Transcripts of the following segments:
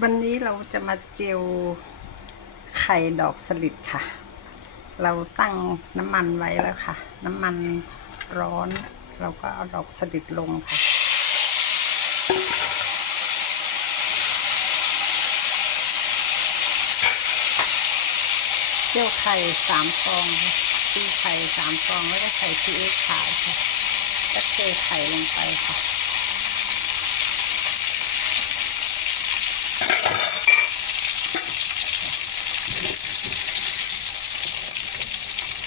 วันนี้เราจะมาเจียวไข่ดอกสลิดค่ะ เราตั้งน้ำมันไว้แล้วค่ะ น้ำมันร้อน เราก็เอาดอกสลิดลงค่ะ เจียวไข่สามฟองค่ะตีไข่สามฟองแล้วก็ใส่ซีอิ๊วขาวค่ะแล้วเทไข่ลงไปค่ะ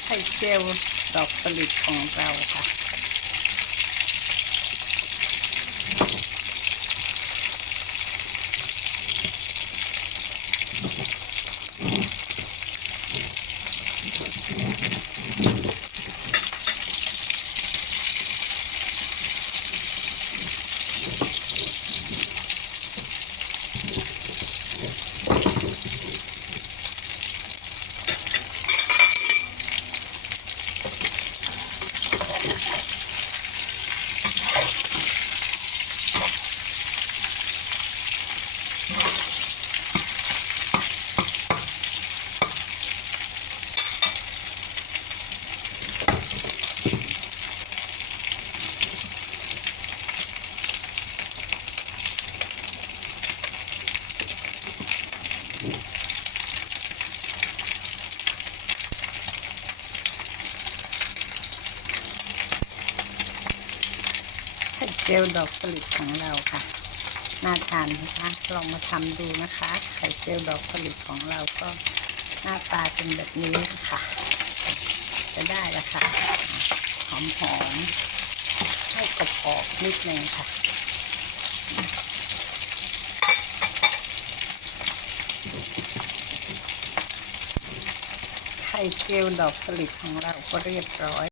ไข่เจียวดอกผลิตของเราค่ะ เจียวดอกสลิดของเราค่ะ น่าทานนะคะ ลองมาทำดูนะคะ ไข่เจียวดอกสลิดของเราก็หน้าตาเป็นแบบนี้ค่ะ จะได้ละค่ะ หอมหอมๆให้กรอบๆนิดนึงค่ะไข่เจียวดอกสลิดของเราก็เรียบร้อย